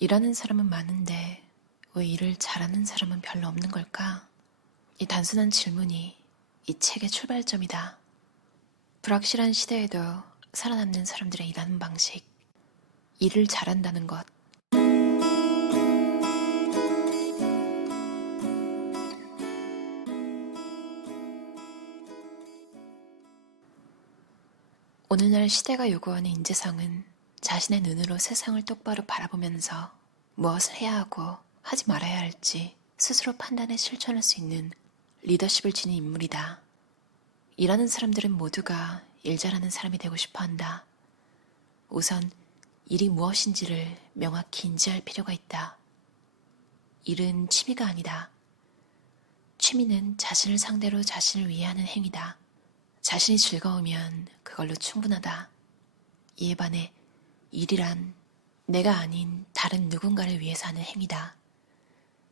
일하는 사람은 많은데 왜 일을 잘하는 사람은 별로 없는 걸까? 이 단순한 질문이 이 책의 출발점이다. 불확실한 시대에도 살아남는 사람들의 일하는 방식, 일을 잘한다는 것. 오늘날 시대가 요구하는 인재상은 자신의 눈으로 세상을 똑바로 바라보면서 무엇을 해야 하고 하지 말아야 할지 스스로 판단해 실천할 수 있는 리더십을 지닌 인물이다. 일하는 사람들은 모두가 일 잘하는 사람이 되고 싶어 한다. 우선 일이 무엇인지를 명확히 인지할 필요가 있다. 일은 취미가 아니다. 취미는 자신을 상대로 자신을 위해 하는 행위다. 자신이 즐거우면 그걸로 충분하다. 이에 반해 일이란 내가 아닌 다른 누군가를 위해서 하는 행위다.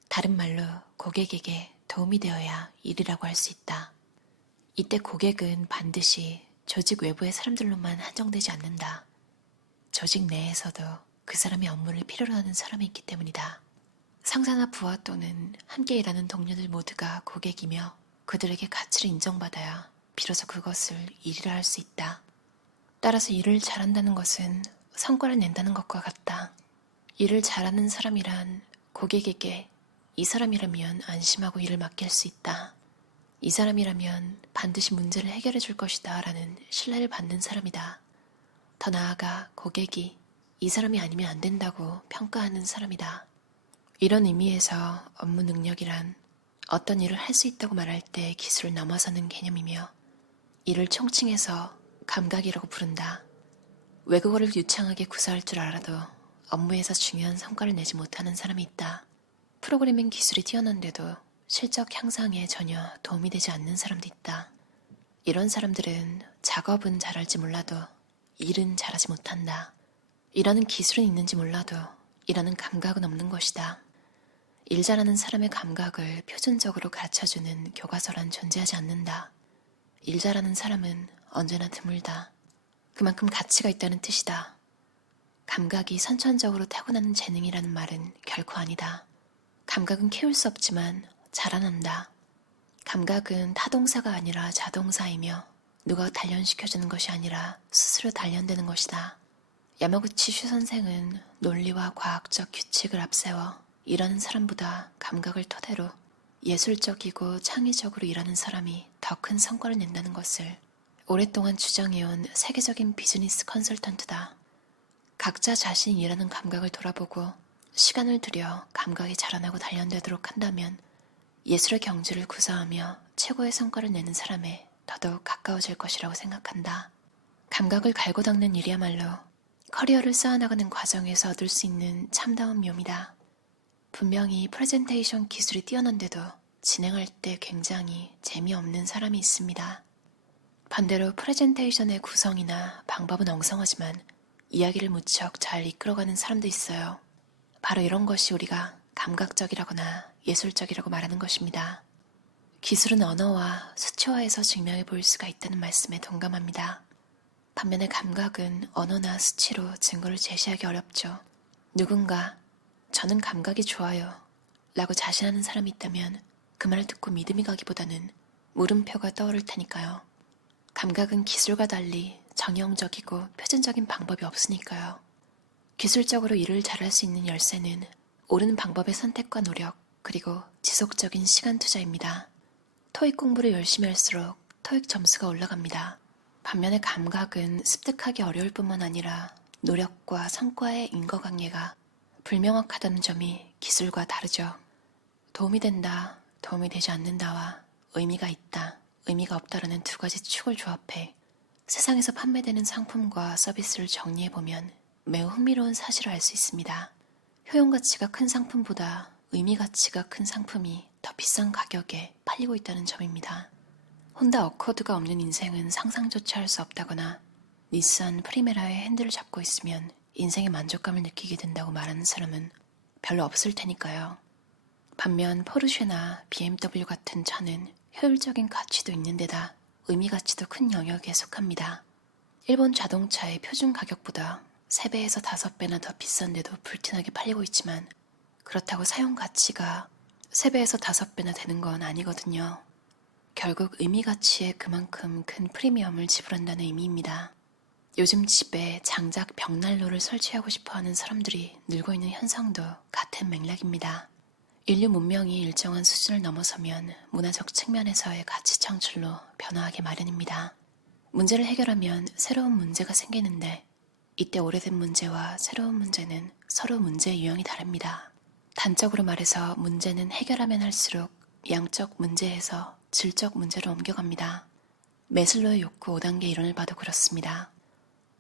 다른 말로 고객에게 도움이 되어야 일이라고 할 수 있다. 이때 고객은 반드시 조직 외부의 사람들로만 한정되지 않는다. 조직 내에서도 그 사람의 업무를 필요로 하는 사람이 있기 때문이다. 상사나 부하 또는 함께 일하는 동료들 모두가 고객이며 그들에게 가치를 인정받아야 비로소 그것을 일이라 할 수 있다. 따라서 일을 잘한다는 것은 성과를 낸다는 것과 같다. 일을 잘하는 사람이란 고객에게 이 사람이라면 안심하고 일을 맡길 수 있다. 이 사람이라면 반드시 문제를 해결해 줄 것이다 라는 신뢰를 받는 사람이다. 더 나아가 고객이 이 사람이 아니면 안 된다고 평가하는 사람이다. 이런 의미에서 업무 능력이란 어떤 일을 할 수 있다고 말할 때 기술을 넘어서는 개념이며 이를 총칭해서 감각이라고 부른다. 외국어를 유창하게 구사할 줄 알아도 업무에서 중요한 성과를 내지 못하는 사람이 있다. 프로그래밍 기술이 뛰어난데도 실적 향상에 전혀 도움이 되지 않는 사람도 있다. 이런 사람들은 작업은 잘할지 몰라도 일은 잘하지 못한다. 일하는 기술은 있는지 몰라도 일하는 감각은 없는 것이다. 일 잘하는 사람의 감각을 표준적으로 가르쳐주는 교과서란 존재하지 않는다. 일 잘하는 사람은 언제나 드물다. 그만큼 가치가 있다는 뜻이다. 감각이 선천적으로 타고나는 재능이라는 말은 결코 아니다. 감각은 키울 수 없지만 자라난다. 감각은 타동사가 아니라 자동사이며 누가 단련시켜주는 것이 아니라 스스로 단련되는 것이다. 야마구치 슈 선생은 논리와 과학적 규칙을 앞세워 일하는 사람보다 감각을 토대로 예술적이고 창의적으로 일하는 사람이 더 큰 성과를 낸다는 것을 오랫동안 주장해온 세계적인 비즈니스 컨설턴트다. 각자 자신이 일하는 감각을 돌아보고 시간을 들여 감각이 자라나고 단련되도록 한다면 예술의 경지를 구사하며 최고의 성과를 내는 사람에 더더욱 가까워질 것이라고 생각한다. 감각을 갈고 닦는 일이야말로 커리어를 쌓아나가는 과정에서 얻을 수 있는 참다운 묘미다. 분명히 프레젠테이션 기술이 뛰어난데도 진행할 때 굉장히 재미없는 사람이 있습니다. 반대로 프레젠테이션의 구성이나 방법은 엉성하지만 이야기를 무척 잘 이끌어가는 사람도 있어요. 바로 이런 것이 우리가 감각적이라거나 예술적이라고 말하는 것입니다. 기술은 언어와 수치화해서 증명해 보일 수가 있다는 말씀에 동감합니다. 반면에 감각은 언어나 수치로 증거를 제시하기 어렵죠. 누군가 저는 감각이 좋아요 라고 자신하는 사람이 있다면 그 말을 듣고 믿음이 가기보다는 물음표가 떠오를 테니까요. 감각은 기술과 달리 정형적이고 표준적인 방법이 없으니까요. 기술적으로 일을 잘할 수 있는 열쇠는 옳은 방법의 선택과 노력, 그리고 지속적인 시간 투자입니다. 토익 공부를 열심히 할수록 토익 점수가 올라갑니다. 반면에 감각은 습득하기 어려울 뿐만 아니라 노력과 성과의 인과관계가 불명확하다는 점이 기술과 다르죠. 도움이 된다, 도움이 되지 않는다와 의미가 있다, 의미가 없다라는 두 가지 축을 조합해 세상에서 판매되는 상품과 서비스를 정리해보면 매우 흥미로운 사실을 알 수 있습니다. 효용가치가 큰 상품보다 의미가치가 큰 상품이 더 비싼 가격에 팔리고 있다는 점입니다. 혼다 어코드가 없는 인생은 상상조차 할 수 없다거나 닛산 프리메라의 핸들을 잡고 있으면 인생의 만족감을 느끼게 된다고 말하는 사람은 별로 없을 테니까요. 반면 포르쉐나 BMW 같은 차는 효율적인 가치도 있는 데다 의미 가치도 큰 영역에 속합니다. 일본 자동차의 표준 가격보다 3배에서 5배나 더 비싼데도 불티나게 팔리고 있지만 그렇다고 사용 가치가 3배에서 5배나 되는 건 아니거든요. 결국 의미 가치에 그만큼 큰 프리미엄을 지불한다는 의미입니다. 요즘 집에 장작 벽난로를 설치하고 싶어하는 사람들이 늘고 있는 현상도 같은 맥락입니다. 인류 문명이 일정한 수준을 넘어서면 문화적 측면에서의 가치 창출로 변화하기 마련입니다. 문제를 해결하면 새로운 문제가 생기는데 이때 오래된 문제와 새로운 문제는 서로 문제의 유형이 다릅니다. 단적으로 말해서 문제는 해결하면 할수록 양적 문제에서 질적 문제로 옮겨갑니다. 매슬로의 욕구 5단계 이론을 봐도 그렇습니다.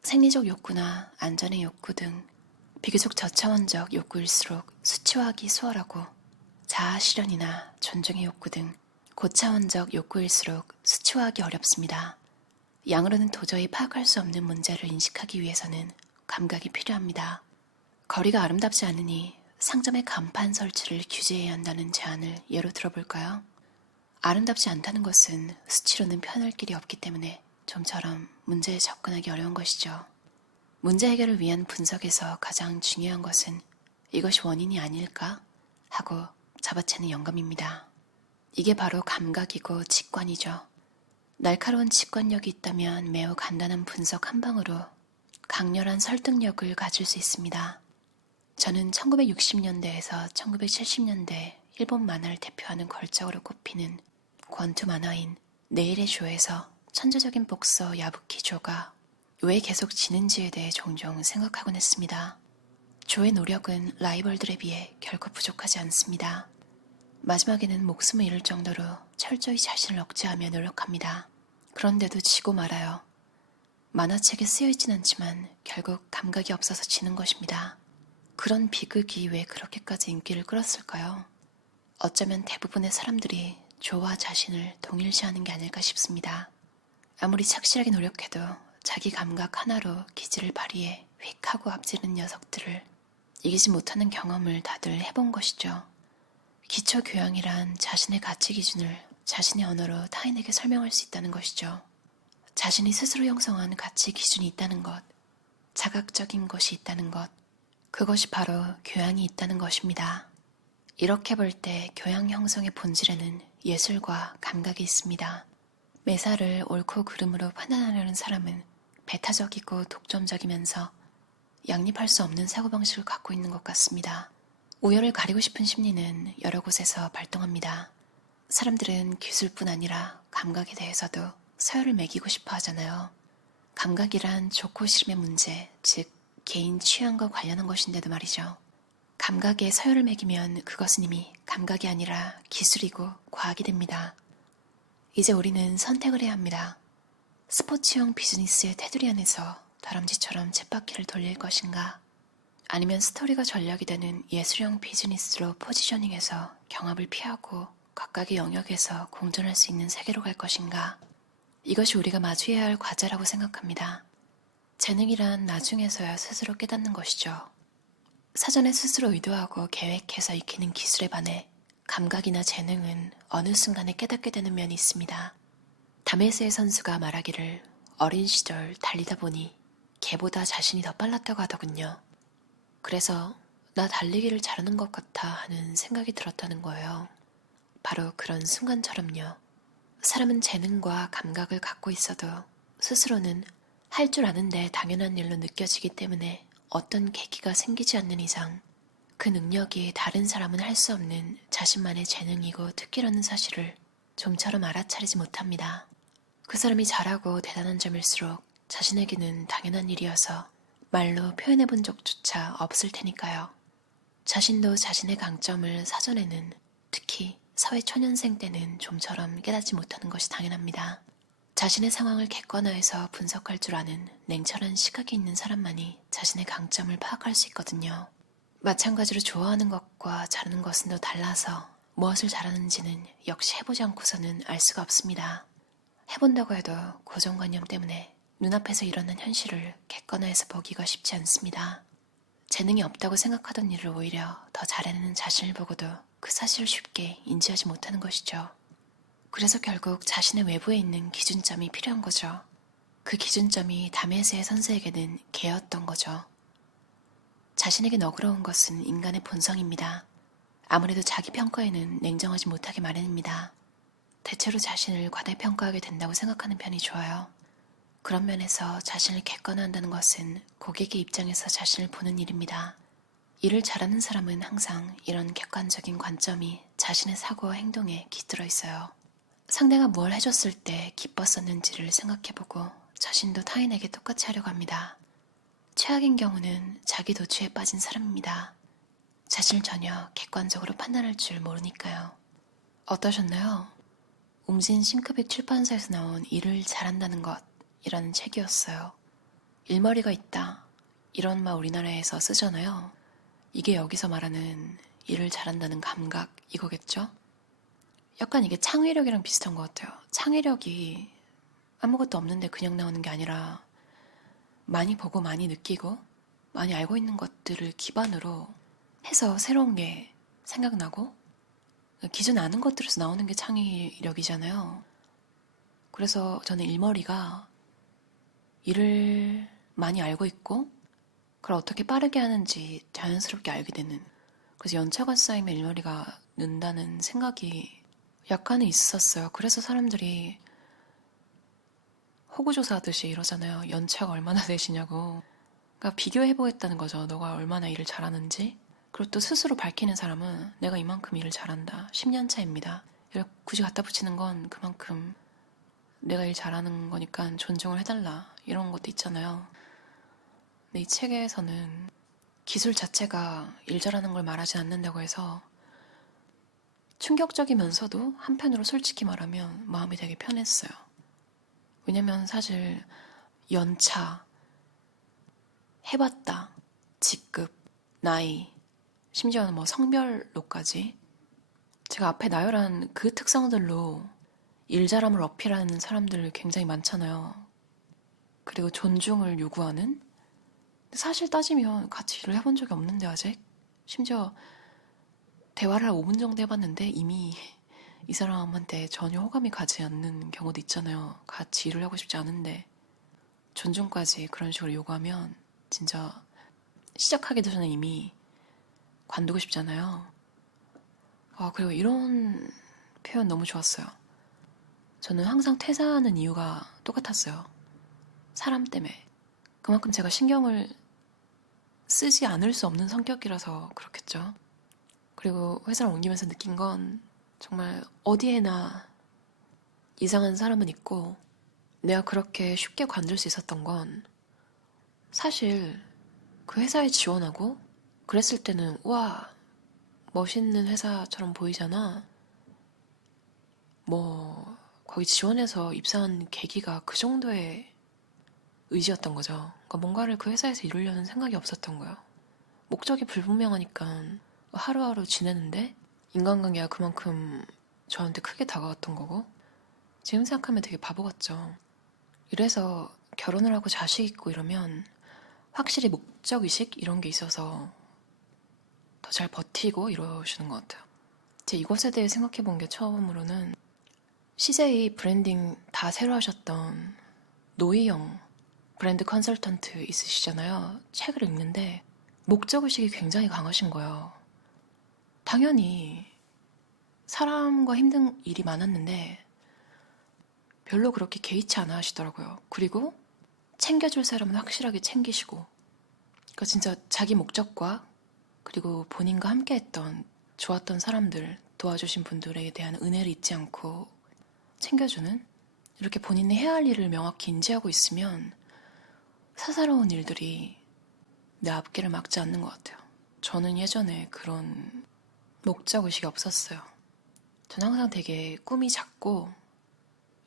생리적 욕구나 안전의 욕구 등 비교적 저차원적 욕구일수록 수치화하기 수월하고 자아 실현이나 존중의 욕구 등 고차원적 욕구일수록 수치화하기 어렵습니다. 양으로는 도저히 파악할 수 없는 문제를 인식하기 위해서는 감각이 필요합니다. 거리가 아름답지 않으니 상점의 간판 설치를 규제해야 한다는 제안을 예로 들어볼까요? 아름답지 않다는 것은 수치로는 표현할 길이 없기 때문에 좀처럼 문제에 접근하기 어려운 것이죠. 문제 해결을 위한 분석에서 가장 중요한 것은 이것이 원인이 아닐까 하고 잡아채는 영감입니다. 이게 바로 감각이고 직관이죠. 날카로운 직관력이 있다면 매우 간단한 분석 한 방으로 강렬한 설득력을 가질 수 있습니다. 저는 1960년대에서 1970년대 일본 만화를 대표하는 걸작으로 꼽히는 권투 만화인 내일의 조에서 천재적인 복서 야부키 조가 왜 계속 지는지에 대해 종종 생각하곤 했습니다. 조의 노력은 라이벌들에 비해 결코 부족하지 않습니다. 마지막에는 목숨을 잃을 정도로 철저히 자신을 억제하며 노력합니다. 그런데도 지고 말아요. 만화책에 쓰여있진 않지만 결국 감각이 없어서 지는 것입니다. 그런 비극이 왜 그렇게까지 인기를 끌었을까요? 어쩌면 대부분의 사람들이 조와 자신을 동일시하는 게 아닐까 싶습니다. 아무리 착실하게 노력해도 자기 감각 하나로 기질을 발휘해 휙 하고 앞지르는 녀석들을 이기지 못하는 경험을 다들 해본 것이죠. 기초 교양이란 자신의 가치 기준을 자신의 언어로 타인에게 설명할 수 있다는 것이죠. 자신이 스스로 형성한 가치 기준이 있다는 것, 자각적인 것이 있다는 것, 그것이 바로 교양이 있다는 것입니다. 이렇게 볼 때 교양 형성의 본질에는 예술과 감각이 있습니다. 매사를 옳고 그름으로 판단하려는 사람은 배타적이고 독점적이면서 양립할 수 없는 사고방식을 갖고 있는 것 같습니다. 우열을 가리고 싶은 심리는 여러 곳에서 발동합니다. 사람들은 기술뿐 아니라 감각에 대해서도 서열을 매기고 싶어 하잖아요. 감각이란 좋고 싫음의 문제, 즉 개인 취향과 관련한 것인데도 말이죠. 감각에 서열을 매기면 그것은 이미 감각이 아니라 기술이고 과학이 됩니다. 이제 우리는 선택을 해야 합니다. 스포츠용 비즈니스의 테두리 안에서 다람쥐처럼 쳇바퀴를 돌릴 것인가? 아니면 스토리가 전략이 되는 예술형 비즈니스로 포지셔닝해서 경합을 피하고 각각의 영역에서 공존할 수 있는 세계로 갈 것인가? 이것이 우리가 마주해야 할 과제라고 생각합니다. 재능이란 나중에서야 스스로 깨닫는 것이죠. 사전에 스스로 의도하고 계획해서 익히는 기술에 반해 감각이나 재능은 어느 순간에 깨닫게 되는 면이 있습니다. 다메스의 선수가 말하기를 어린 시절 달리다 보니 개보다 자신이 더 빨랐다고 하더군요. 그래서 나 달리기를 잘하는 것 같아 하는 생각이 들었다는 거예요. 바로 그런 순간처럼요. 사람은 재능과 감각을 갖고 있어도 스스로는 할 줄 아는데 당연한 일로 느껴지기 때문에 어떤 계기가 생기지 않는 이상 그 능력이 다른 사람은 할 수 없는 자신만의 재능이고 특기라는 사실을 좀처럼 알아차리지 못합니다. 그 사람이 잘하고 대단한 점일수록 자신에게는 당연한 일이어서 말로 표현해 본 적조차 없을 테니까요. 자신도 자신의 강점을 사전에는, 특히 사회 초년생 때는 좀처럼 깨닫지 못하는 것이 당연합니다. 자신의 상황을 객관화해서 분석할 줄 아는 냉철한 시각이 있는 사람만이 자신의 강점을 파악할 수 있거든요. 마찬가지로 좋아하는 것과 잘하는 것은 또 달라서 무엇을 잘하는지는 역시 해보지 않고서는 알 수가 없습니다. 해본다고 해도 고정관념 때문에 눈앞에서 일어난 현실을 객관화해서 보기가 쉽지 않습니다. 재능이 없다고 생각하던 일을 오히려 더 잘해내는 자신을 보고도 그 사실을 쉽게 인지하지 못하는 것이죠. 그래서 결국 자신의 외부에 있는 기준점이 필요한 거죠. 그 기준점이 다메스의 선수에게는 개였던 거죠. 자신에게 너그러운 것은 인간의 본성입니다. 아무래도 자기 평가에는 냉정하지 못하게 마련입니다. 대체로 자신을 과대평가하게 된다고 생각하는 편이 좋아요. 그런 면에서 자신을 객관화한다는 것은 고객의 입장에서 자신을 보는 일입니다. 일을 잘하는 사람은 항상 이런 객관적인 관점이 자신의 사고와 행동에 깃들어 있어요. 상대가 뭘 해줬을 때 기뻤었는지를 생각해보고 자신도 타인에게 똑같이 하려고 합니다. 최악인 경우는 자기 도취에 빠진 사람입니다. 자신을 전혀 객관적으로 판단할 줄 모르니까요. 어떠셨나요? 웅진 싱크빅 출판사에서 나온 일을 잘한다는 것이라는 책이었어요. 일머리가 있다. 이런 말 우리나라에서 쓰잖아요. 이게 여기서 말하는 일을 잘한다는 감각 이거겠죠? 약간 이게 창의력이랑 비슷한 것 같아요. 창의력이 아무것도 없는데 그냥 나오는 게 아니라 많이 보고 많이 느끼고 많이 알고 있는 것들을 기반으로 해서 새로운 게 생각나고 기존 아는 것들에서 나오는 게 창의력이잖아요. 그래서 저는 일머리가 일을 많이 알고 있고 그걸 어떻게 빠르게 하는지 자연스럽게 알게 되는, 그래서 연차가 쌓이면 일머리가 는다는 생각이 약간은 있었어요. 그래서 사람들이 호구조사하듯이 이러잖아요. 연차가 얼마나 되시냐고. 그러니까 비교해보겠다는 거죠. 너가 얼마나 일을 잘하는지. 그리고 또 스스로 밝히는 사람은 내가 이만큼 일을 잘한다. 10년 차입니다. 이걸 굳이 갖다 붙이는 건 그만큼 내가 일 잘하는 거니까 존중을 해달라. 이런 것도 있잖아요. 근데 이 책에서는 기술 자체가 일 잘하는 걸 말하지 않는다고 해서 충격적이면서도 한편으로 솔직히 말하면 마음이 되게 편했어요. 왜냐면 사실 연차, 해봤다, 직급, 나이, 심지어는 뭐 성별로까지 제가 앞에 나열한 그 특성들로 일 잘함을 어필하는 사람들 굉장히 많잖아요. 그리고 존중을 요구하는? 사실 따지면 같이 일을 해본 적이 없는데 아직? 심지어 대화를 5분 정도 해봤는데 이미 이 사람한테 전혀 호감이 가지 않는 경우도 있잖아요. 같이 일을 하고 싶지 않은데 존중까지 그런 식으로 요구하면 진짜 시작하기도 전에 이미 관두고 싶잖아요. 그리고 이런 표현 너무 좋았어요. 저는 항상 퇴사하는 이유가 똑같았어요. 사람 때문에. 그만큼 제가 신경을 쓰지 않을 수 없는 성격이라서 그렇겠죠. 그리고 회사를 옮기면서 느낀 건 정말 어디에나 이상한 사람은 있고 내가 그렇게 쉽게 관둘 수 있었던 건 사실 그 회사에 지원하고 그랬을 때는 와 멋있는 회사처럼 보이잖아. 뭐 거기 지원해서 입사한 계기가 그 정도의 의지였던 거죠. 그러니까 뭔가를 그 회사에서 이루려는 생각이 없었던 거예요. 목적이 불분명하니까 하루하루 지내는데 인간관계가 그만큼 저한테 크게 다가왔던 거고 지금 생각하면 되게 바보 같죠. 이래서 결혼을 하고 자식 있고 이러면 확실히 목적의식 이런 게 있어서 더 잘 버티고 이러시는 것 같아요. 제 이것에 대해 생각해 본 게 처음으로는 CJ 브랜딩 다 새로 하셨던 노희영 브랜드 컨설턴트 있으시잖아요. 책을 읽는데 목적의식이 굉장히 강하신 거예요. 당연히 사람과 힘든 일이 많았는데 별로 그렇게 개의치 않아 하시더라고요. 그리고 챙겨줄 사람은 확실하게 챙기시고 그러니까 진짜 자기 목적과 그리고 본인과 함께했던 좋았던 사람들, 도와주신 분들에 대한 은혜를 잊지 않고 챙겨주는, 이렇게 본인이 해야 할 일을 명확히 인지하고 있으면 사사로운 일들이 내 앞길을 막지 않는 것 같아요. 저는 예전에 그런 목적의식이 없었어요. 저는 항상 되게 꿈이 작고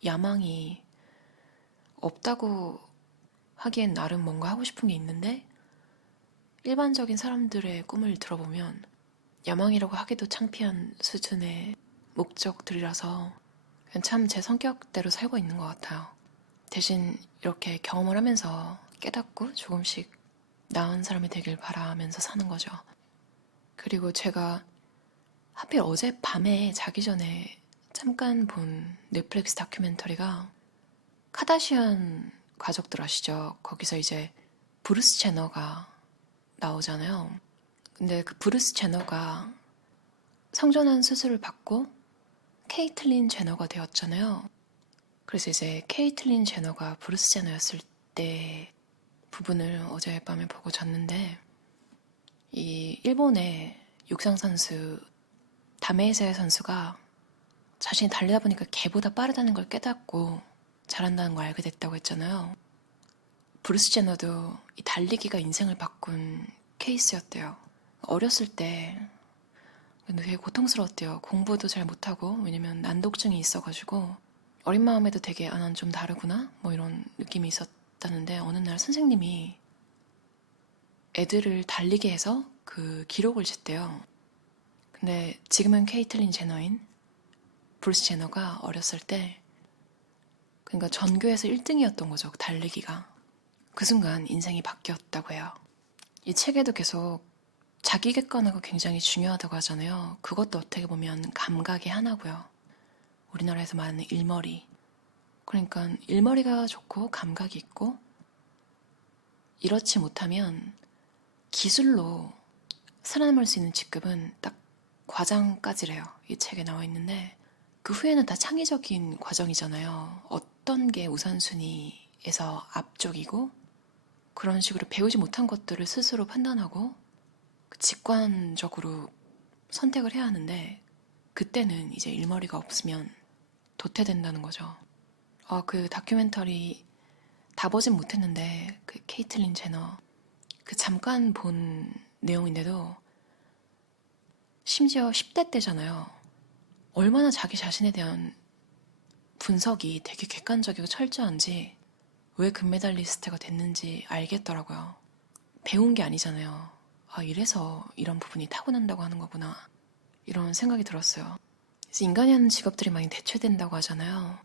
야망이 없다고 하기엔 나름 뭔가 하고 싶은 게 있는데 일반적인 사람들의 꿈을 들어보면 야망이라고 하기도 창피한 수준의 목적들이라서 참 제 성격대로 살고 있는 것 같아요. 대신 이렇게 경험을 하면서 깨닫고 조금씩 나은 사람이 되길 바라면서 사는 거죠. 그리고 제가 하필 어제 밤에 자기 전에 잠깐 본 넷플릭스 다큐멘터리가 카다시안 가족들 아시죠? 거기서 이제 브루스 제너가 나오잖아요. 근데 그 브루스 제너가 성전환 수술을 받고 케이틀린 제너가 되었잖아요. 그래서 이제 케이틀린 제너가 브루스 제너였을 때 부분을 어젯밤에 보고 잤는데, 이 일본의 육상 선수 다메이세 선수가 자신이 달리다 보니까 개보다 빠르다는 걸 깨닫고 잘한다는 걸 알게 됐다고 했잖아요. 브루스 제너도 이 달리기가 인생을 바꾼 케이스였대요. 어렸을 때 되게 고통스러웠대요. 공부도 잘 못하고, 왜냐면 난독증이 있어가지고 어린 마음에도 되게 난 좀 다르구나 뭐 이런 느낌이 있었다는데, 어느 날 선생님이 애들을 달리게 해서 그 기록을 쟀대요. 근데 지금은 케이틀린 제너인 브루스 제너가 어렸을 때, 그러니까 전교에서 1등이었던 거죠, 달리기가. 그 순간 인생이 바뀌었다고 해요. 이 책에도 계속 자기 객관화가 굉장히 중요하다고 하잖아요. 그것도 어떻게 보면 감각의 하나고요. 우리나라에서 말하는 일머리. 그러니까 일머리가 좋고 감각이 있고, 이렇지 못하면 기술로 살아남을 수 있는 직급은 딱 과장까지래요. 이 책에 나와 있는데, 그 후에는 다 창의적인 과정이잖아요. 어떤 게 우선순위에서 앞쪽이고, 그런 식으로 배우지 못한 것들을 스스로 판단하고 직관적으로 선택을 해야 하는데, 그때는 이제 일머리가 없으면 도태된다는 거죠. 그 다큐멘터리 다 보진 못했는데, 그 케이틀린 제너 그 잠깐 본 내용인데도, 심지어 10대 때잖아요. 얼마나 자기 자신에 대한 분석이 되게 객관적이고 철저한지, 왜 금메달리스트가 됐는지 알겠더라고요. 배운 게 아니잖아요. 이래서 이런 부분이 타고난다고 하는 거구나, 이런 생각이 들었어요. 그래서 인간이 하는 직업들이 많이 대체된다고 하잖아요.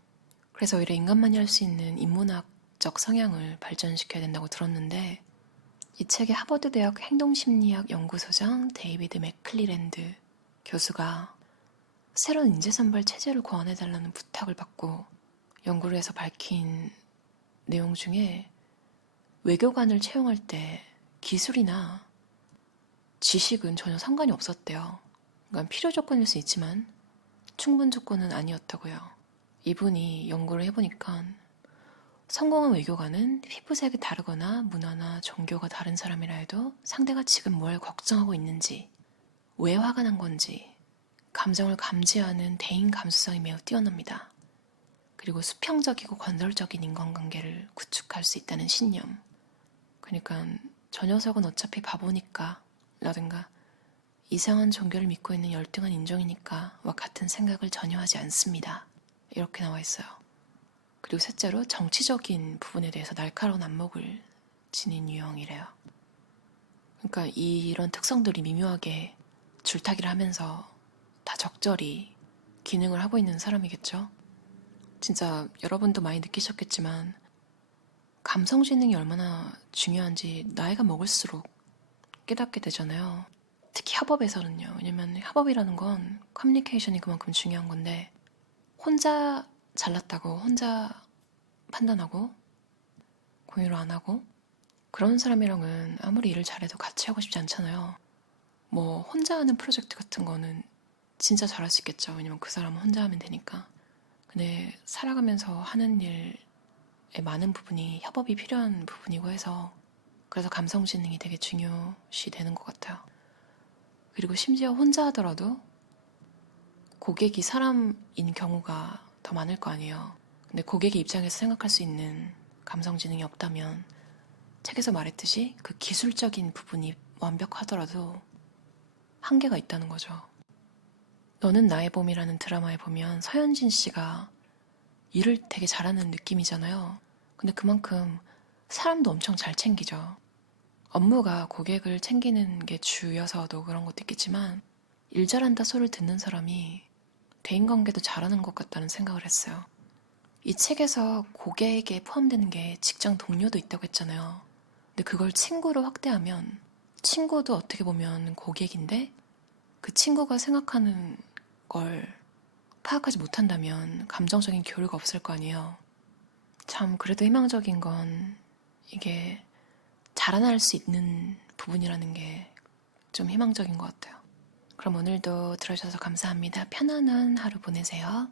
그래서 오히려 인간만이 할 수 있는 인문학적 성향을 발전시켜야 된다고 들었는데, 이 책에 하버드 대학 행동심리학 연구소장 데이비드 맥클리랜드 교수가 새로운 인재선발 체제를 고안해달라는 부탁을 받고 연구를 해서 밝힌 내용 중에, 외교관을 채용할 때 기술이나 지식은 전혀 상관이 없었대요. 그러니까 필요 조건일 수 있지만 충분 조건은 아니었다고요. 이분이 연구를 해보니까 성공한 외교관은 피부색이 다르거나 문화나 종교가 다른 사람이라 해도 상대가 지금 뭘 걱정하고 있는지, 왜 화가 난 건지 감정을 감지하는 대인 감수성이 매우 뛰어납니다. 그리고 수평적이고 건설적인 인간관계를 구축할 수 있다는 신념. 그러니까 저 녀석은 어차피 바보니까 라든가 이상한 종교를 믿고 있는 열등한 인종이니까 와 같은 생각을 전혀 하지 않습니다. 이렇게 나와 있어요. 그리고 셋째로 정치적인 부분에 대해서 날카로운 안목을 지닌 유형이래요. 그러니까 이런 특성들이 미묘하게 줄타기를 하면서 다 적절히 기능을 하고 있는 사람이겠죠. 진짜 여러분도 많이 느끼셨겠지만 감성지능이 얼마나 중요한지 나이가 먹을수록 깨닫게 되잖아요. 특히 협업에서는요. 왜냐면 협업이라는 건 커뮤니케이션이 그만큼 중요한 건데, 혼자 잘났다고 혼자 판단하고 공유를 안 하고 그런 사람이랑은 아무리 일을 잘해도 같이 하고 싶지 않잖아요. 뭐 혼자 하는 프로젝트 같은 거는 진짜 잘할 수 있겠죠. 왜냐면 그 사람은 혼자 하면 되니까. 근데 살아가면서 하는 일의 많은 부분이 협업이 필요한 부분이고 해서, 그래서 감성지능이 되게 중요시 되는 것 같아요. 그리고 심지어 혼자 하더라도 고객이 사람인 경우가 더 많을 거 아니에요. 근데 고객의 입장에서 생각할 수 있는 감성지능이 없다면, 책에서 말했듯이 그 기술적인 부분이 완벽하더라도 한계가 있다는 거죠. 너는 나의 봄이라는 드라마에 보면 서현진 씨가 일을 되게 잘하는 느낌이잖아요. 근데 그만큼 사람도 엄청 잘 챙기죠. 업무가 고객을 챙기는 게 주여서도 그런 것도 있겠지만, 일 잘한다 소리를 듣는 사람이 대인관계도 잘하는 것 같다는 생각을 했어요. 이 책에서 고객에 포함되는 게 직장 동료도 있다고 했잖아요. 근데 그걸 친구로 확대하면 친구도 어떻게 보면 고객인데, 그 친구가 생각하는 걸 파악하지 못한다면 감정적인 교류가 없을 거 아니에요. 참 그래도 희망적인 건, 이게 자라날 수 있는 부분이라는 게 좀 희망적인 것 같아요. 그럼 오늘도 들어주셔서 감사합니다. 편안한 하루 보내세요.